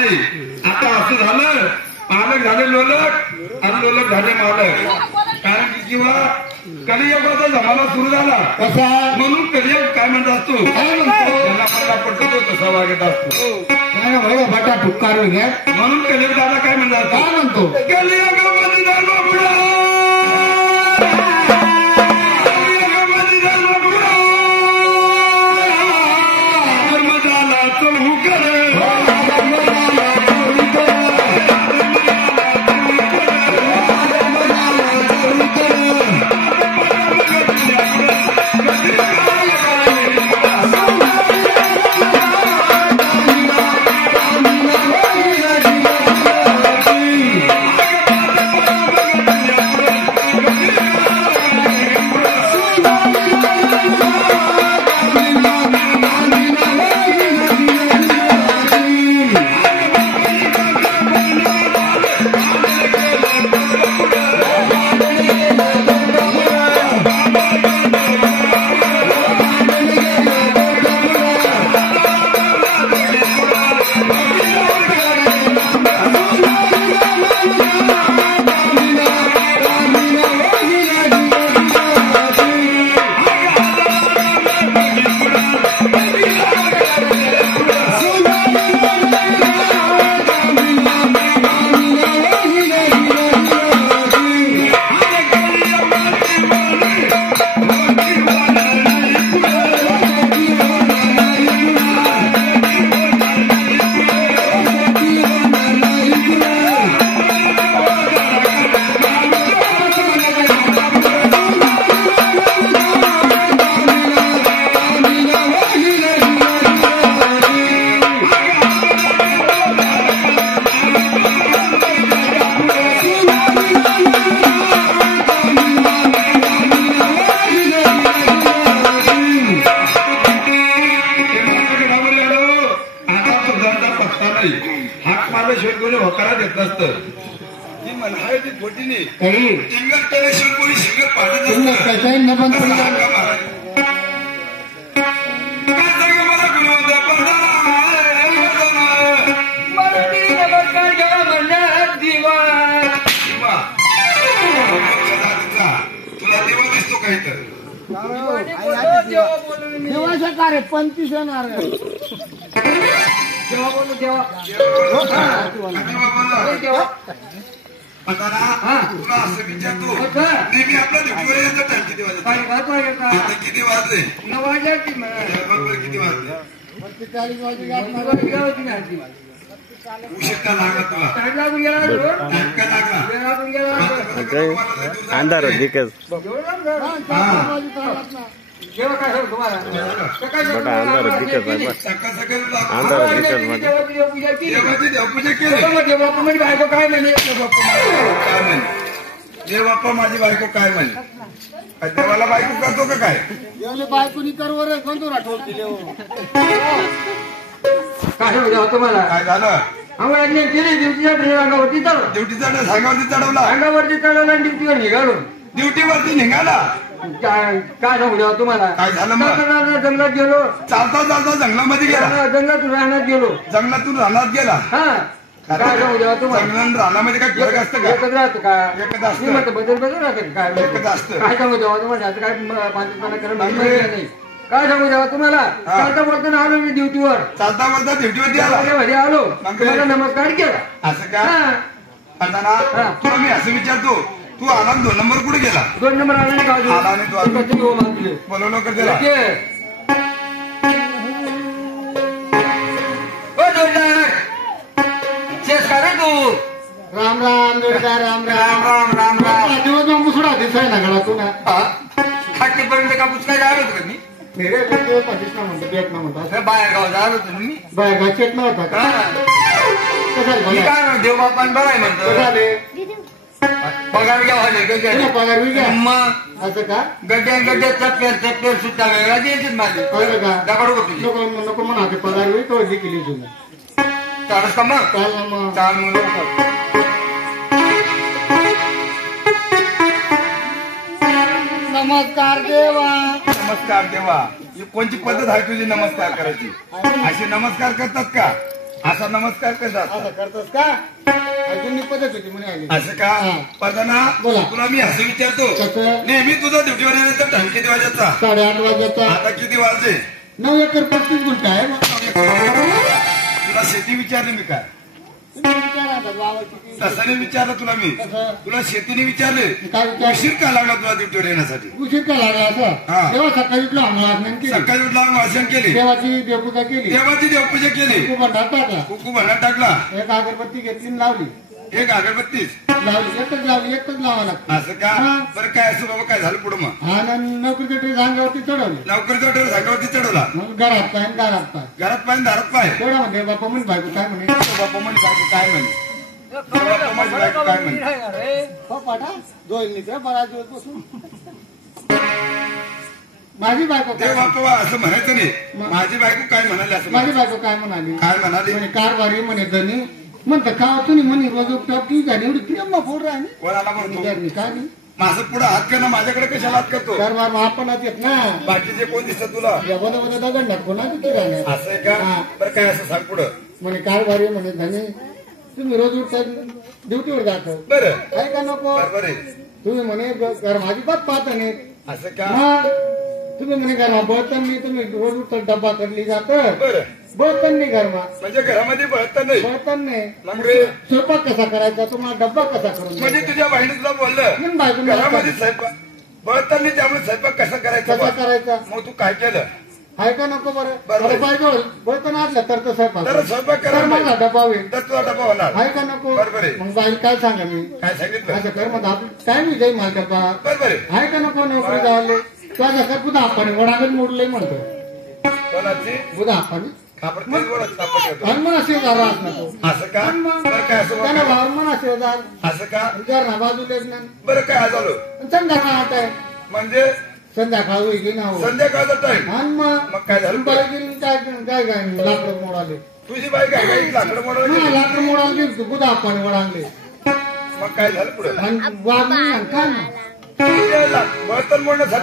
नाही. आता असं झालं, मालक झाले लोलक आणि लोलक झाले मालक. कारण की किंवा कलियुगाचा जमाना सुरू झाला कसा म्हणून कलियुग काय म्हणत असतो, ज्याला पडला पडतो तो तसा वागत असतो. बटा ठुक्कार घ्या म्हणून कलियुग दादा काय म्हणत असतो, काय म्हणतो कलियुगामध्ये धर्म बुडा, कलियुगामध्ये धर्म बुडा, धर्म झाला तो हुकर. हाक मारल्याशिवाय कोणी होकारा देत नसतं. ही म्हणायची खोटी नाही. सिंगल केल्याशिवाय कोणी सिंगल पाडत तुला देवा दिसतो काही तर देवाच्या कार्य 25 येणार देवा बोलू देवा तुला असं विचारतो नेहमी आपल्या ड्युटीवर यायचा टाइम किती वाजता, आता किती वाजले, 9 वाजले किती वाजले, 40 वाजले उशीर का लागला तुला, टाइम लागून गेला टाइम का लागला, अंधार दिकच जेव्हा काय सांगू तुम्हाला बटा अंधार दिकच आहे सकाळ सकाळी अंधार दिकच म्हणजे पूजा केली देवाची देवपूजा केली. देवबापा माझी बायको काय म्हणे, काय म्हणे देव बाप्पा माझी बायको काय म्हणे, देवाला बायको करतो का काय, देवले बायकोनी करवर कोणतो राठोड दिले काय सांगू देवा तुम्हाला, काय झालं, आम्हाला केली ड्युटीच्या अंगावरती चढव, ड्युटीचा सांगावरती चढवला, अंगावरती चढवला आणि ड्युटीवर निघालो. ड्युटीवरती निघाला, काय सांगू देवा तुम्हाला, काय झालं मग, जंगलात गेलो, चालता चालता जंगलामध्ये गेला, जंगलातून राहण्यात गेलो, जंगलातून रानात गेला. हा काय सांगू देवा तुम्हाला, जंगलात रानामध्ये काय फरक असतं का, एकच राहतं का, एकच असतं. मी म्हणतो बदल राहतं काय, एकच असतं. काय सांगू देवा तुम्हाला, आता काय पांचपणा करणं नाही. काय सांगू देवा तुम्हाला, चालता बोलताना आलो मी ड्युटीवर, चालता बोलता ड्युटीवरती आला, घरी आलो तुम्हाला नमस्कार केला. असं का, आता ना तुला मी असं विचारतो, तू आला 2 नंबर कुठे गेला, 2 नंबर आला नाही का, आला आणि तू मागले बोलवलं का त्याला, तू राम राम जोडीदार राम राम राम राम राम दिवस मुसडा दिसाय ना घरा तू ना खाटीपर्यंत का पुचकायला आलो होतो मी, मेरे दिवस 25 ना म्हणतो पेट ना म्हणतात बाहेर गावात आलो होतो मी, बाय गाचेत नव्हता का मी काय देवबापान बघाय म्हणतो झाले पगार घ्यावा पगार बी घ्या मग असं का गड्ड्या चप्प्या सुद्धा वेगळा द्यायचे माझे कळलं का दगड होती नको नको म्हणा ते पगार बी कवजी केली तुम्ही चालस का मग, चाल ना मग चाल मग नमस्कार देवा, नमस्कार देवा. ही कोणची पद्धत आहे तुझी नमस्कार करायची, असे नमस्कार करतात का, असा नमस्कार कसा असं करतोस का अजून पद्धत होती म्हणे आली असं का हा. पदाना बोला. तुला मी असं विचारतो कसं? नेहमी तुझा ड्युटीवर येण्याचा टाइम किती वाजायचा 8:30 वाजता आता किती वाजले 9 एकर 35 गुंठ आहे मग. तुला शेती विचारली मी काय तुम्ही विचारा आता गावाची ती. तसं नाही विचारलं तुला मी कसं? तुला शेतीने विचारले काय विचार उशीर का लागला तुला ड्युटीवर येण्यासाठी उशीर का लागला असं हा. तेव्हा सकाळी उठलो अंगणात केली सकाळी उठला वाचन केले देवाची देवपूजा केली देवाची देवपूजा केली खूप टाकला कुकू भंडार टाकला एक अगरबत्ती घेतली आणि लावली एक अगरबत्तीस लावली एकच लावा लागते असं का हा. बरं काय असं बाबा काय झालं पुढं मग हा ना नोकरीच्या ट्रेस अंगावरती चढवली नोकरीचा ड्रेस अंगावरती चढवला मग घरात पाय आणि दारात पाय घरात पाय आणि दारात पाय तेवढा म्हणते बापा म्हणे बायको काय म्हणे बाप्पा म्हणजे बायको काय म्हणे बाप्पा म्हणजे बायको काय म्हणे हो पाठा जोईल मित्र बराच दिवस बसून माझी बायको ते काय बाप्पा असं म्हणायचं नाही माझी बायको काय म्हणाली असं माझी म्हणाली. बायको काय म्हणाली काय म्हणाली म्हणे कारभारी म्हणे धनी म्हणतं का तुम्ही म्हणे रोज टॉपी झाली एवढी प्रेम फोड राहिली कोणाला म्हणतो काय नाही माझं पुढे हात करणं माझ्याकडे कशाला हात करतो कारभार मग आपणच येत ना बाकीचे कोण दिसत तुला बदा दगड ना कोणा किती राहणार असं आहे का हा. बरं काय असं सांग पुढं म्हणे कारभारी म्हणे धनी तुम्ही रोज उठता ड्युटीवर जातो बरं काय का नको बरोबर आहे तुम्ही म्हणे घर माझी बात पाहता नाही असं का मग तुम्ही म्हणे घरमा बळतण नाही तुम्ही रोज उठता डब्बा करली जात बरं बळतण नाही घरमा म्हणजे घरामध्ये बळत नाही बळतण नाही मग रे स्वयंपाक कसा करायचा तुम्हाला डब्बा कसा करून म्हणजे द्यायचा? तुझ्या बहिणी तुला बोललं म्हणून बायको मला घरामध्ये स्वयंपाक बळत नाही त्यामुळे स्वयंपाक कसा करायचा कसा बा? करायचा मग तू काय केलं आहे का नको बरं बरोबर. मला पाहिजे बळतण आणलं तर तो स्वयंपाक तर स्वयंपाक तर करा माझा डब्बा होईल तर तुझा डबा होणार आहे का नको बरोबर आहे. मग बाई काय सांगा मी काय सांगितलं असं कर मग आपलं काय मी जाईल मला डब्बा बरोबर आहे आहे का नको नोकरी जावले तुझ्या कर पुन्हा आपण वडागत मोडले म्हणतो कोणाची पुन्हा आपण खापर तेच बोलत सापड करतो. आणि म्हणा शेजार राहत नको असं का बरं काय असं त्याला बोलतो? भाव म्हणा शेजार असं का घर ना बाजूला नाही बरं काय झालं संध्याकाळ आता आहे म्हणजे संध्याकाळ होईल ना हो संध्याकाळचा टाइम आणि मग काय झालं? बाई गेली काय काय काय लाकडं मोडाले तुझी बाई काय काही लाकडं मोडवलं हा गेली? लाकडं मोडाले गेली बुधा आपण वडांगले मग काय झालं पुढे आणि वाढ नाही आणि काय नाही बर्तन मोडण्यासाठी